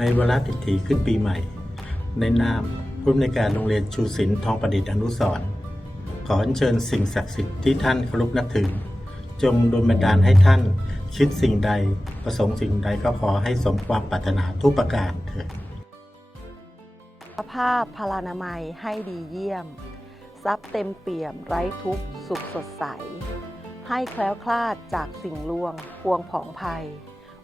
ในเวลาพิธีขึ้นปีใหม่ ในนามผู้อำนวยการโรงเรียนชูศิลป์ทองประดิษฐ์อนุสรขออัญเชิญสิ่งศักดิ์สิทธิ์ที่ท่านเคารพนับถือ จงดนบันดาลให้ท่านคิดสิ่งใดประสงค์สิ่งใดก็ขอให้สมความปรารถนาทุกประการเถิดสภาพพลานามัยให้ดีเยี่ยม ทรัพย์เต็มเปี่ยมไร้ทุกข์สุขสดใส ให้แคล้วคลาดจากสิ่งลวง พวงผองภัย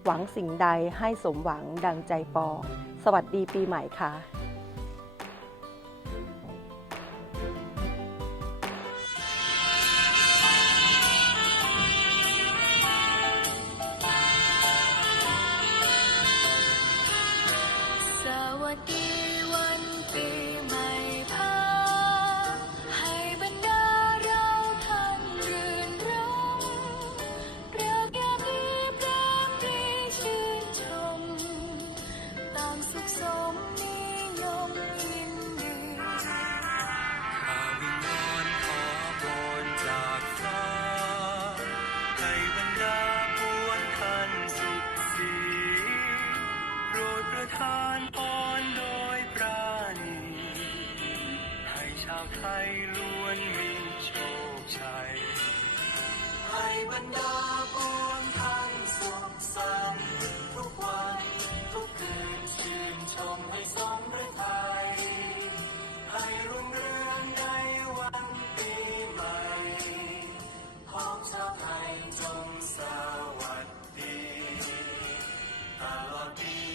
หวังสิ่งใดให้สมหวังดังใจปอง สวัสดีปีใหม่ค่ะ สมนิยมยินดีข้าวิงขอพรจากฟ้าให้บรรดาปวงคันสุขดีโปรดประทานพรโดยปราณีให้ชาวไทยล้วนมีโชค Yeah.